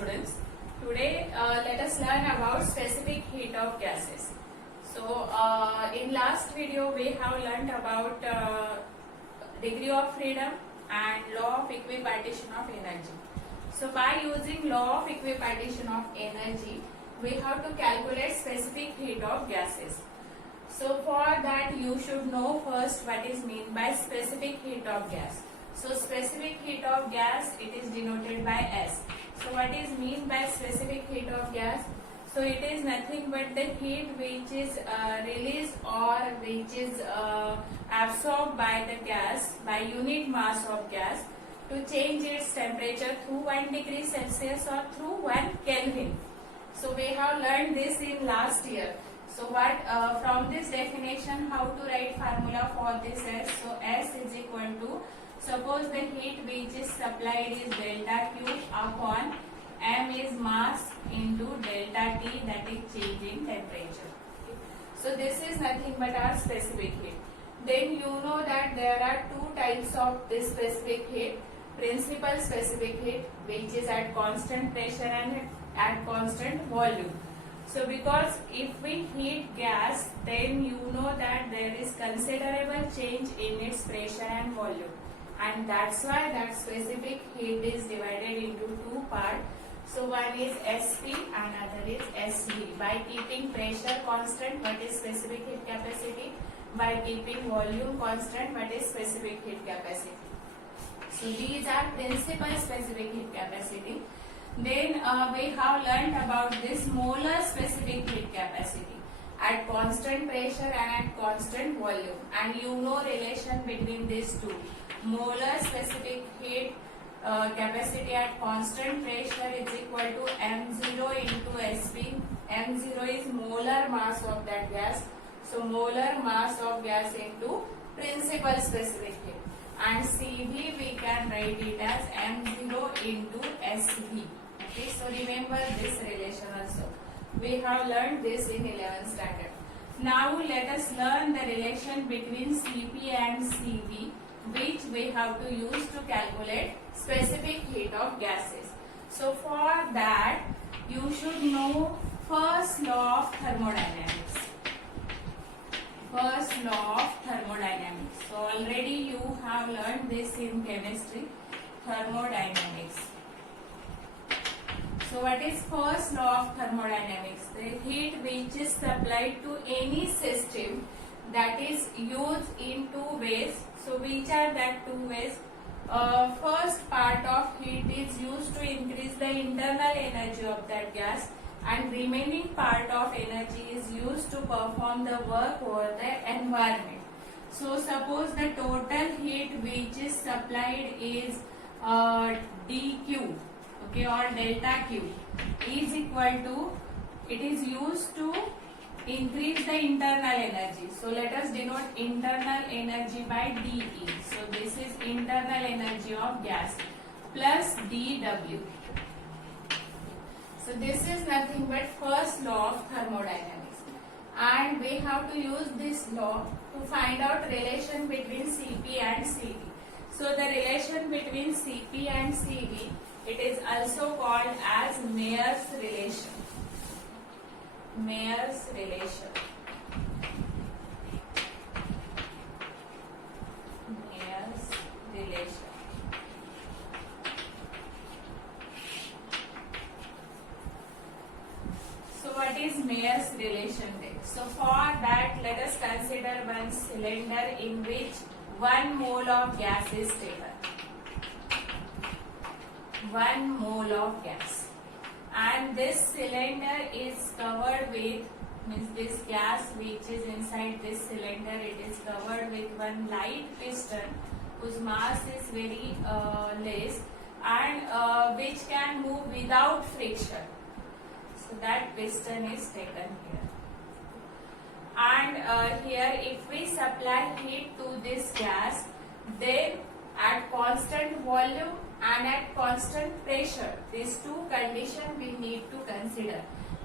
students. Today let us learn about specific heat of gases. So in last video we have learned about degree of freedom and law of equipartition of energy. So by using law of equipartition of energy, we have to calculate specific heat of gases. So for that you should know first what is meant by specific heat of gas. So specific heat of gas, it is denoted by S. So what is mean by specific heat of gas? So it is nothing but the heat which is released or which is absorbed by the gas by unit mass of gas to change its temperature through 1 degree Celsius or through 1 Kelvin. So we have learned this in last year. So what from this definition, how to write formula for this S? So S is equal to, suppose the heat which is supplied is delta Q upon M is mass into delta T, that is change in temperature. Okay. So this is nothing but our specific heat. Then you know that there are two types of this specific heat. Principal specific heat, which is at constant pressure and at constant volume. So because if we heat gas, then you know that there is considerable change in its pressure and volume. And that's why that specific heat is divided into two parts. So one is SP and other is SV. By keeping pressure constant, what is specific heat capacity? By keeping volume constant, what is specific heat capacity? So these are principal specific heat capacity. Then we have learnt about this molar specific heat capacity at constant pressure and at constant volume. And you know relation between these two. Molar specific heat capacity at constant pressure is equal to M0 into Sp. M0 is molar mass of that gas. So molar mass of gas into principal specific heat. And Cv we can write it as M0 into Sv. Okay, so remember this relation also. We have learned this in 11th standard. Now let us learn the relation between Cp and Cv, which we have to use to calculate specific heat of gases. So for that you should know first law of thermodynamics. First law of thermodynamics. So already you have learned this in chemistry, thermodynamics. So what is first law of thermodynamics? The heat which is supplied to any system that is used in two ways. So which are that two ways? First part of heat is used to increase the internal energy of that gas, and remaining part of energy is used to perform the work over the environment. So suppose the total heat which is supplied is dQ, okay, or delta Q is equal to, it is used to increase the internal energy. So let us denote internal energy by dE. So this is internal energy of gas plus dW. So this is nothing but first law of thermodynamics, and we have to use this law to find out relation between Cp and Cv. So the relation between Cp and Cv, it is also called as Mayer's relation. Mayer's relation. Mayer's relation. So what is Mayer's relation then? So for that let us consider one cylinder in which 1 mole of gas is taken. 1 mole of gas. And this cylinder is covered with, means this gas which is inside this cylinder, it is covered with one light piston whose mass is very less and which can move without friction. So that piston is taken here. And here if we supply heat to this gas, then at constant volume and at constant pressure, these two conditions we need to consider,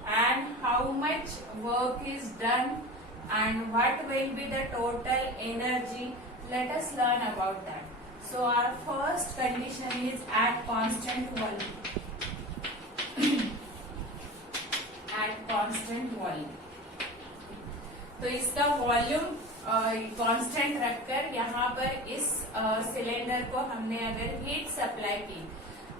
and how much work is done and what will be the total energy, let us learn about that. So our first condition is at constant volume. Constant volume. तो इसका volume constant रखकर यहाँ पर इस cylinder को हमने अगर heat supply की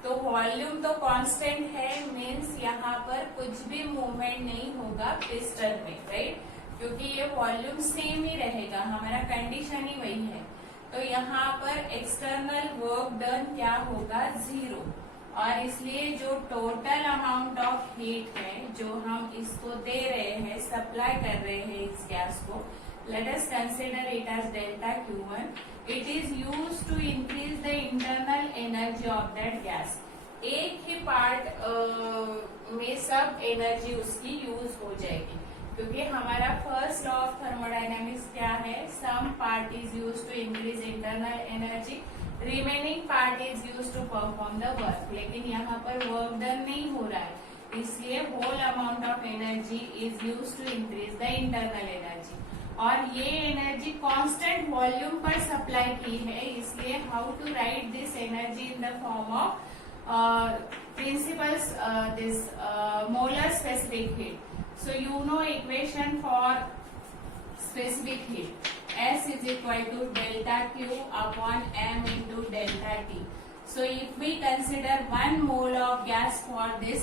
तो वॉल्यूम तो कांस्टेंट है, मीन्स यहाँ पर कुछ भी मूवमेंट नहीं होगा पिस्टन में, राइट, क्योंकि ये वॉल्यूम सेम ही रहेगा, हमारा कंडीशन ही वही है। तो यहाँ पर एक्सटर्नल वर्क डन क्या होगा, 0, और इसलिए जो टोटल अमाउंट ऑफ हीट है जो हम इसको दे रहे हैं, सप्लाई कर रहे हैं इस गैस को, let us consider it as delta Q1. It is used to increase the internal energy of that gas. एक ही पार्ट में सब एनर्जी उसकी यूज हो जाएगी, क्योंकि हमारा फर्स्ट लॉ ऑफ थर्मोडायनेमिक्स क्या है, some part is use to increase internal energy, remaining part is use to perform the work. लेकिन यहाँ पर वर्क डन नहीं हो रहा है, इसलिए whole amount of energy is use to increase the internal energy, और ये एनर्जी कांस्टेंट वॉल्यूम पर सप्लाई की है, इसलिए how to write this energy in the form of principles this molar specific heat. So you know equation for specific heat, S is equal to delta Q upon M into delta T. So if we consider 1 mole of gas for this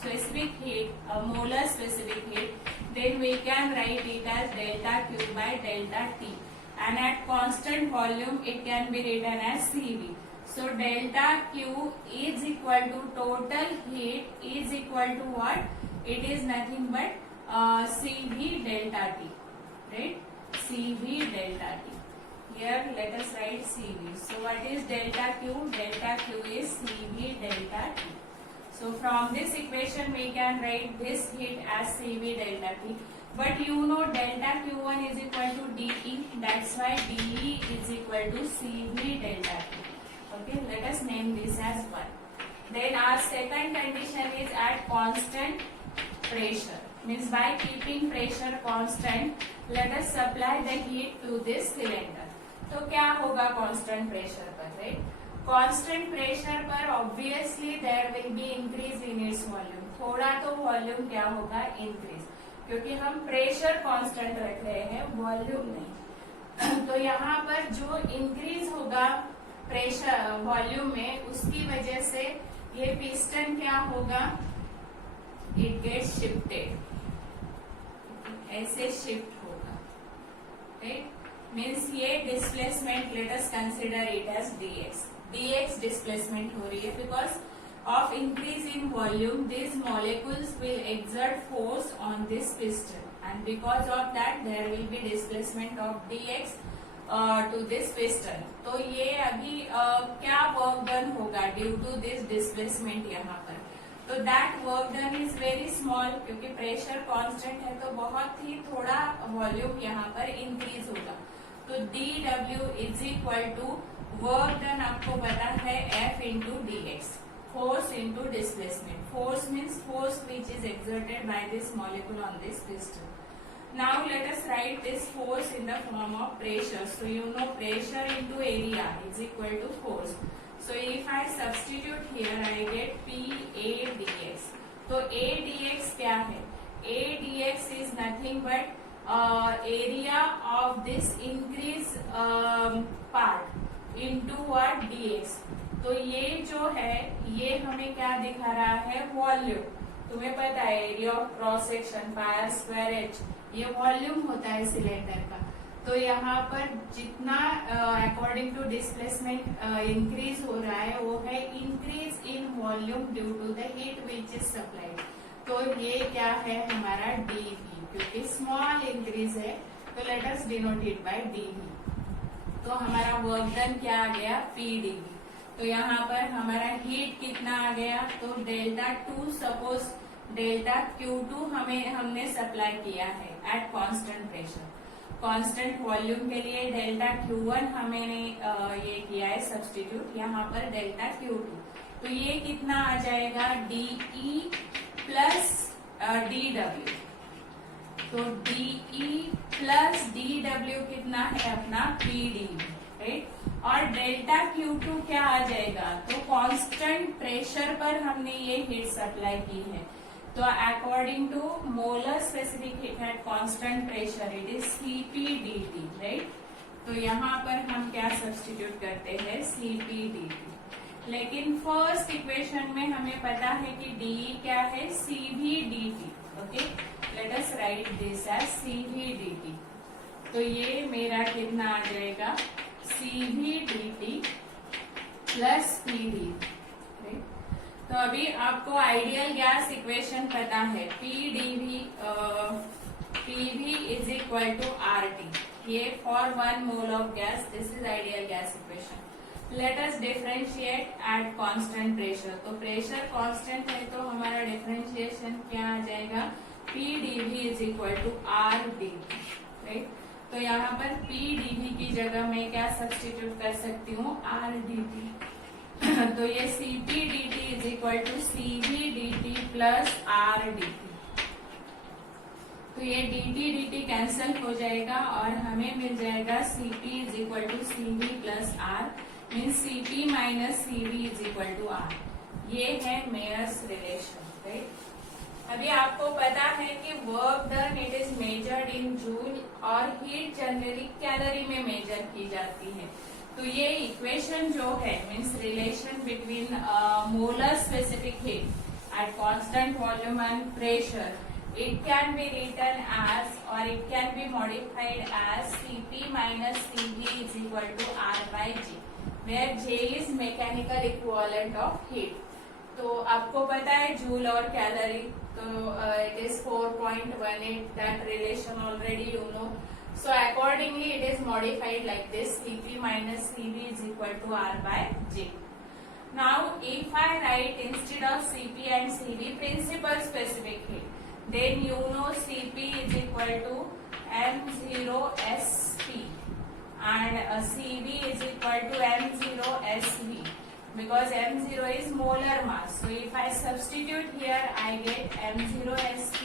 specific heat, molar specific heat, then we can write it as delta Q by delta T, and at constant volume it can be written as CV. So delta Q is equal to total heat is equal to what? It is nothing but CV delta T, right? CV delta T. Here let us write CV. So what is delta Q? Delta Q is CV delta T. So from this equation we can write this heat as CV delta T. But you know delta Q1 is equal to dE. That's why dE is equal to CV delta T. Okay, let us name this as 1. Then our second condition is at constant pressure. Means by keeping pressure constant, let us supply the heat to this cylinder. तो क्या होगा constant pressure पर, right? Constant pressure पर obviously there will be increase in its volume, थोड़ा तो volume क्या होगा, increase, क्योंकि हम प्रेशर कांस्टेंट रख रहे हैं, वॉल्यूम नहीं। तो यहाँ पर जो इंक्रीज होगा प्रेशर वॉल्यूम में, उसकी वजह से ये पिस्टन क्या होगा, इट गेट्स शिफ्टेड, ऐसे शिफ्ट होगा, राइट? मीन्स ये displacement, let us consider it as dx displacement हो रही है, because of increase in volume these molecules will exert force on this piston, and because of that there will be displacement of dx to this piston. तो ये अभी क्या work done होगा due to this displacement यहाँ पर, तो that work done is very small, क्योंकि pressure constant है तो बहुत ही थोड़ा वॉल्यूम यहाँ पर इंक्रीज होगा। तो dw is equal to work done, आपको पता है F into dx, force into displacement. Force means force which is exerted by this molecule on this piston. Now let us write this force in the form of pressure. So you know pressure into area is equal to force. So if I substitute here, I get PA dx. तो A dx क्या है? A dx is nothing but area of this increase part into what dx. तो ये जो है ये हमें क्या दिखा रहा है, वॉल्यूम। तुम्हें पता है area of cross section pi square H, ये वॉल्यूम होता है सिलेंडर का। तो यहाँ पर जितना अकॉर्डिंग टू डिस्प्लेसमेंट इंक्रीज हो रहा है वो है increase in volume due to the heat which is supplied. तो ये क्या है हमारा dV, क्योंकि स्मॉल इंक्रीज है तो let us denote it by dV। तो हमारा वर्क डन क्या आ गया, PdV। तो यहाँ पर हमारा हीट कितना आ गया, तो डेल्टा 2, सपोज डेल्टा Q2 हमने सप्लाई किया है eight constant pressure, constant volume के लिए डेल्टा Q1 हमने ये किया है सब्स्टिट्यूट, यहाँ पर डेल्टा Q2। तो ये कितना आ जाएगा, DE प्लस DW। तो DE प्लस DW कितना है अपना PdV, राइट? और डेल्टा Q2 क्या आ जाएगा, तो कांस्टेंट प्रेशर पर हमने ये हीट सप्लाई की है, तो according to molar specific heat at constant pressure it is CpdT, right. तो यहाँ पर हम क्या सब्स्टिट्यूट करते हैं, CpdT। लेकिन फर्स्ट इक्वेशन में हमें पता है कि dE क्या है, CvdT। Okay, let us write this as CvdT। तो ये मेरा कितना आ जाएगा, CvdT प्लस PdV। तो अभी आपको आइडियल गैस इक्वेशन पता है, PV is equal to RT। ये for 1 mole of gas, this is ideal gas equation. Let us differentiate at constant pressure. तो प्रेशर कांस्टेंट है तो हमारा डिफरेंशिएशन क्या आ जाएगा, PdV is equal to RT, right. तो यहाँ पर PdV की जगह मैं क्या सब्स्टिट्यूट कर सकती हूँ, RDT। तो ये CpdT is equal to CvdT plus RDT। तो ये dt कैंसल हो जाएगा और हमें मिल जाएगा Cp is equal to Cv plus R, mean Cp minus Cv is equal to R। ये है मेयर्स रिलेशन, राइट। अभी आपको पता है कि work done it is measured in joule और हीट जनरली कैलोरी में मेजर की जाती है। तो ये इक्वेशन जो है means relation between molar specific heat at constant volume and pressure, it can be written as or it can be modified as Cp minus Cv is equal to R by G, where J is mechanical equivalent of heat. तो आपको पता है joule और calorie, तो it is 4.18, that relation already you know. So accordingly it is modified like this, Cp minus Cv is equal to R by G. Now if I write instead of Cp and Cv principal specific heat, then you know Cp is equal to M0Sp and Cv is equal to M0Sv, because M0 is molar mass. So if I substitute here, I get M0Sp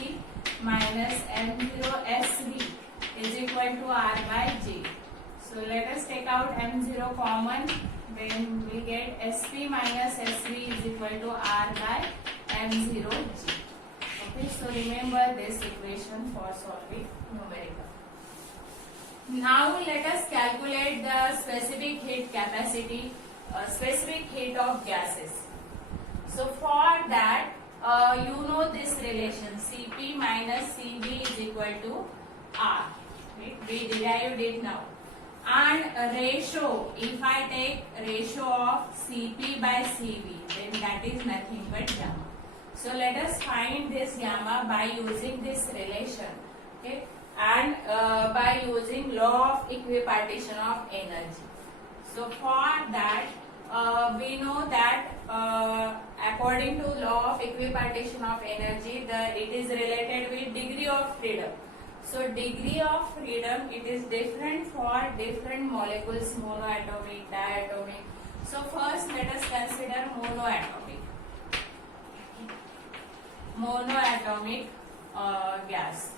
minus M0Sv is equal to R by G. So let us take out M0 common, then we get Sp minus Sv is equal to R by M0G. Okay, so remember this equation for solving numerical. Now let us calculate the specific heat capacity, specific heat of gases. So for that, you know this relation, Cp minus Cv is equal to R. Right? We derived it now. And ratio, if I take ratio of Cp by Cv, then that is nothing but gamma. So let us find this gamma by using this relation, okay, and by using law of equipartition of energy. So for that, we know that according to law of equipartition of energy, it is related with degree of freedom. So degree of freedom, it is different for different molecules, monoatomic, diatomic. So first let us consider monoatomic gas.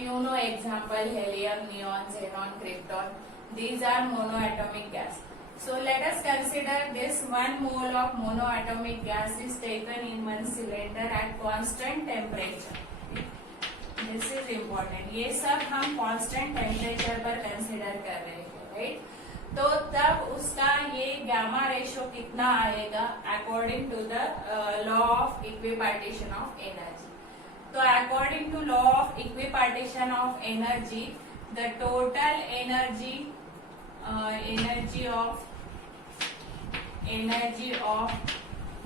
You know example helium, neon, xenon, krypton. These are monoatomic gas. So let us consider this 1 mole of monoatomic gas is taken in one cylinder at constant temperature. This is important. ये सब हम constant temperature पर consider कर रहे हैं, right? तो तब उसका ये गामा रेशो कितना आएगा according to the law of equipartition of energy. तो according to law of equipartition of energy, the total energy of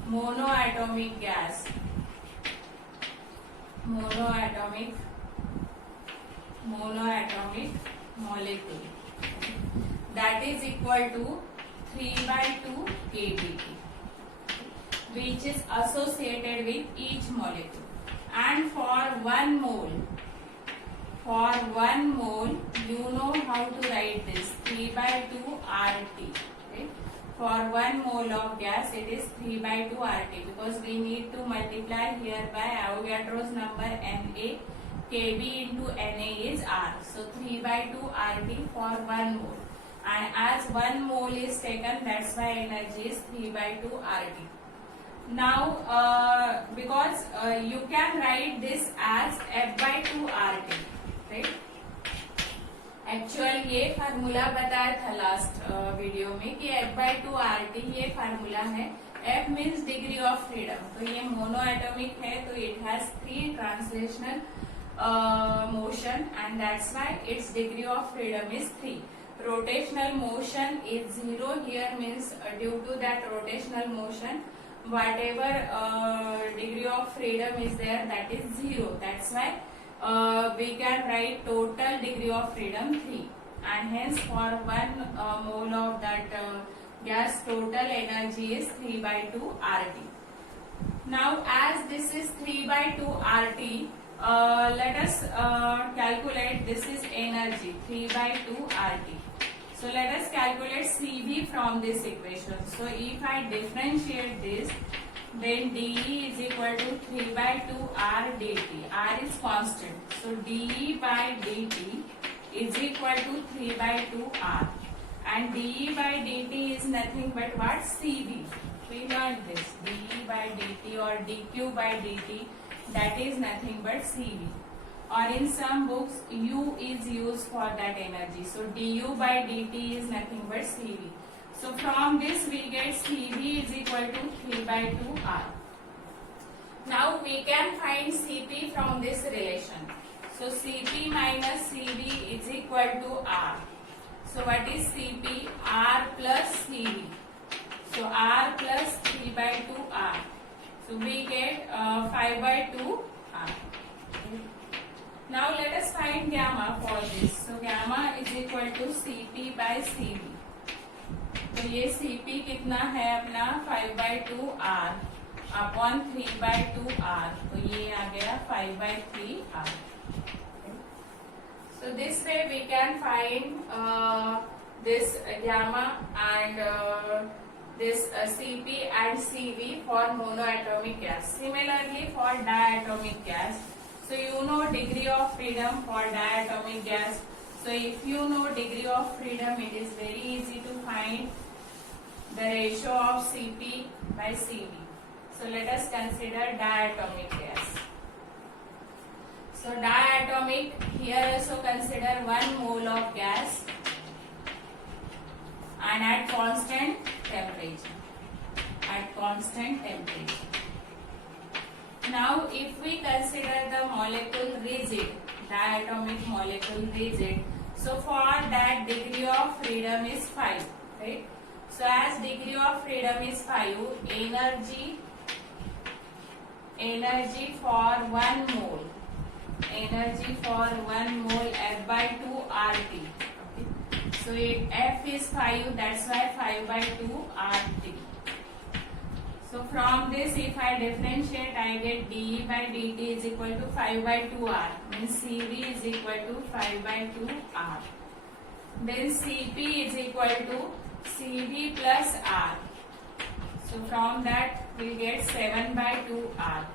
monoatomic gas, monoatomic molecule, that is equal to 3/2 kBT, which is associated with each molecule. And for 1 mole, you know how to write this, 3/2 RT. Right? For 1 mole of gas, it is 3/2 RT, because we need to multiply here by Avogadro's number Na. Kb into Na is R. So 3/2 RT for 1 mole. And as 1 mole is taken, that's why energy is 3/2 RT. Now, because you can write this as F by 2 RT, right? Actual ये formula बताया था last video में कि F by 2 RT ये formula है. F means degree of freedom. तो ये mono atomic है, तो it has 3 translational motion, and that's why its degree of freedom is 3. Rotational motion is 0 here, means due to that rotational motion whatever degree of freedom is there, that is 0. That's why we can write total degree of freedom 3, and hence for 1 mole of that gas total energy is 3 by 2 RT. Now as this is 3 by 2 RT, let us calculate, this is energy 3 by 2 RT. So let us calculate CV from this equation. So if I differentiate this, then dE is equal to 3 by 2 R dt. R is constant. So dE by dt is equal to 3 by 2 R. And dE by dt is nothing but what? CV. We learned this. dE by dt or dQ by dt, that is nothing but CV. Or in some books, U is used for that energy. So du by dt is nothing but CV. So from this we get CV is equal to 3 by 2 R. Now we can find Cp from this relation. So Cp minus Cv is equal to R. So what is Cp? R plus Cv. So R plus 3 by 2 R. So we get 5 by 2 R. Now let us find gamma for this. So gamma is equal to Cp by Cv. तो ये Cp कितना है अपना 5 by 2 R upon 3 by 2 R. तो ये आ गया 5 by 3 R. So this way we can find this gamma and this Cp and Cv for monoatomic gas. Similarly for diatomic gas. So you know degree of freedom for diatomic gas. So if you know degree of freedom, it is very easy to find the ratio of Cp by Cv. So let us consider diatomic gas. So diatomic, here also consider 1 mole of gas and at constant temperature. At constant temperature. Now if we consider the molecule rigid, diatomic molecule rigid, so for that degree of freedom is 5, right? So as degree of freedom is 5, energy for 1 mole, F by 2 RT. Okay. So F is 5, that's why 5 by 2 RT. So from this, if I differentiate, I get dE by dt is equal to 5 by 2 R. Means Cv is equal to 5 by 2 R. Then Cp is equal to Cv plus R. So from that, we get 7 by 2 R.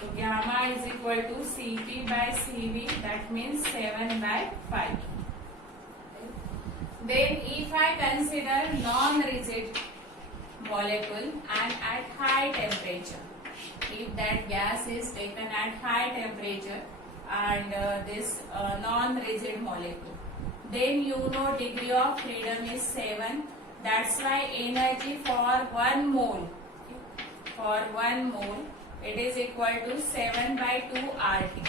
So gamma is equal to Cp by Cv. That means 7 by 5. Then if I consider non-rigid molecule and at high temperature, if that gas is taken at high temperature and this non-rigid molecule, then you know degree of freedom is 7. That's why energy for 1 mole, it is equal to 7 by 2 RT.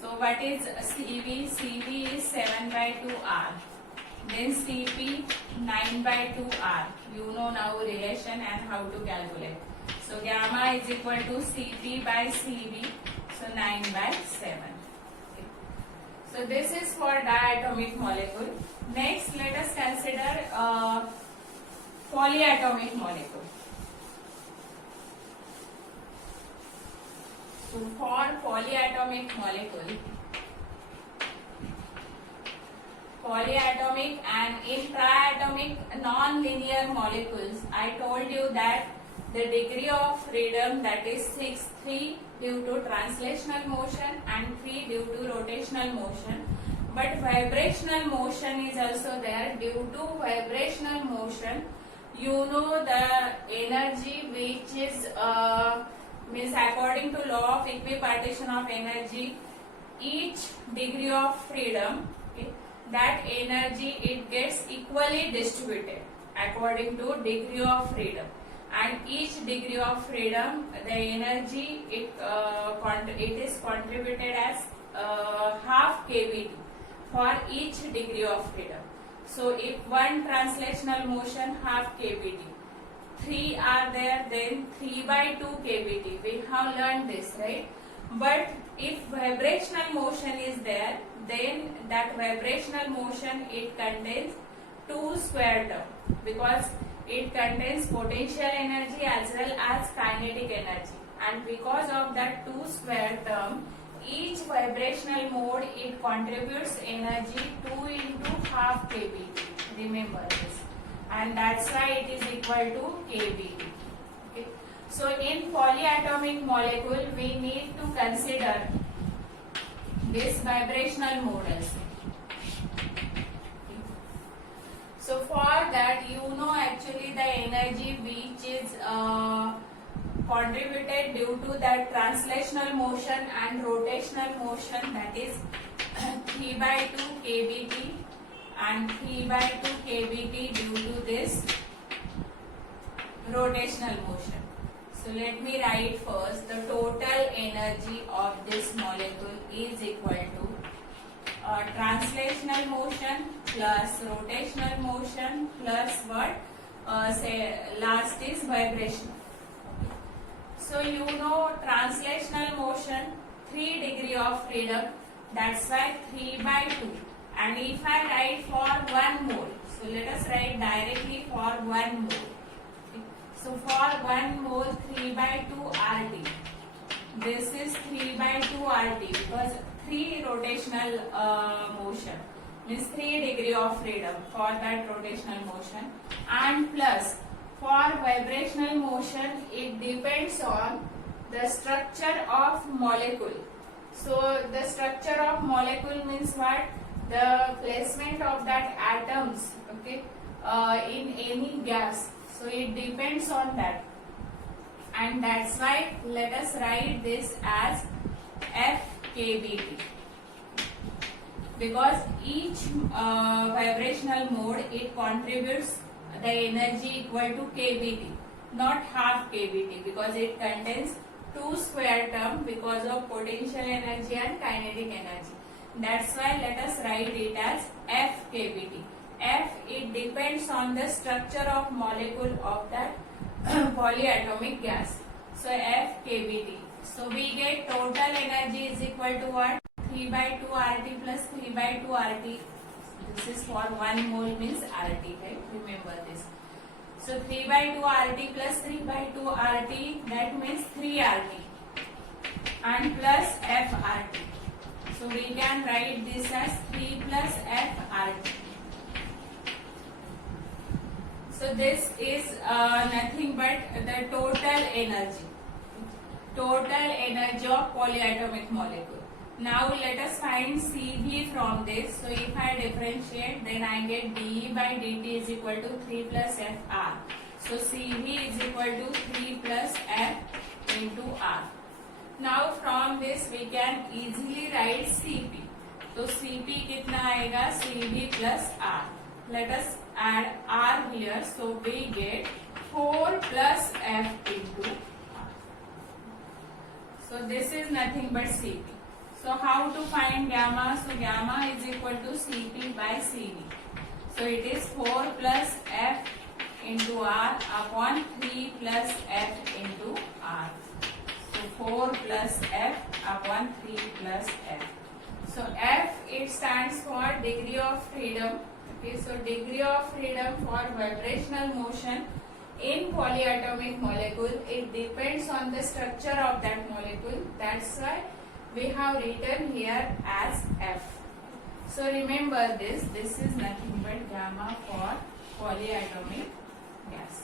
So what is Cv? Cv is 7 by 2 R. Then Cp 9 by 2 R. You know now relation and how to calculate. So gamma is equal to Cp by Cv. So 9 by 7. Okay. So this is for diatomic molecule. Next, let us consider polyatomic molecule. So for polyatomic molecule, polyatomic and in triatomic non-linear molecules, I told you that the degree of freedom, that is 6, 3 due to translational motion and 3 due to rotational motion. But vibrational motion is also there. Due to vibrational motion, you know the energy which is means according to law of equipartition of energy, each degree of freedom, okay, that energy it gets equally distributed according to degree of freedom, and each degree of freedom the energy it is contributed as half kVt for each degree of freedom. So if one translational motion half kVt, 3 are there, then 3 by 2 kVt. We have learned this, right? But if vibrational motion is there, then that vibrational motion it contains 2 square term, because it contains potential energy as well as kinetic energy, and because of that 2 square term, each vibrational mode it contributes energy 2 into half kVt. Remember this, and that's why it is equal to kVt. Okay. So in polyatomic molecule we need to consider this vibrational mode also. So for that, you know, actually the energy which is contributed due to that translational motion and rotational motion, that is 3 by 2 kVt and 3 by 2 kVt due to this rotational motion. So let me write first, the total energy of this molecule is equal to translational motion plus rotational motion plus what? Say last is vibration. So you know translational motion 3 degree of freedom, that's why 3 by 2. And if I write for 1 mole, so let us write directly for 1 mole. So for 1 mole 3 by 2 RT. This is 3 by 2 RT because 3 rotational motion means 3 degree of freedom for that rotational motion, and plus for vibrational motion it depends on the structure of molecule. So the structure of molecule means what? The placement of that atoms, okay, in any gas. So it depends on that, and that's why let us write this as FkBt, because each vibrational mode it contributes the energy equal to kVt, not half kVt, because it contains 2 square term because of potential energy and kinetic energy. That's why let us write it as FkBt. F it depends on the structure of molecule of that polyatomic gas. So FkBt. So we get total energy is equal to what? 3 by 2 RT plus 3 by 2 RT. This is for 1 mole means RT, right? Remember this. So 3 by 2 RT plus 3 by 2 RT, that means 3 RT, and plus FRT. So we can write this as 3 plus FRT. So this is nothing but the total energy of polyatomic molecule. Now let us find Cv from this. So if I differentiate, then I get dE by dt is equal to 3 plus Fr. So Cv is equal to 3 plus F into R. Now from this we can easily write Cp. So Cp कितना आएगा? Cv plus R. Let us add R here. So we get 4 plus F into R. So this is nothing but Cp. So how to find gamma? So gamma is equal to Cp by Cv. So it is 4 plus F into R upon 3 plus F into R. So 4 plus F upon 3 plus F. So F it stands for degree of freedom. Okay, so degree of freedom for vibrational motion in polyatomic molecule, it depends on the structure of that molecule. That's why we have written here as F. So remember this is nothing but gamma for polyatomic gas.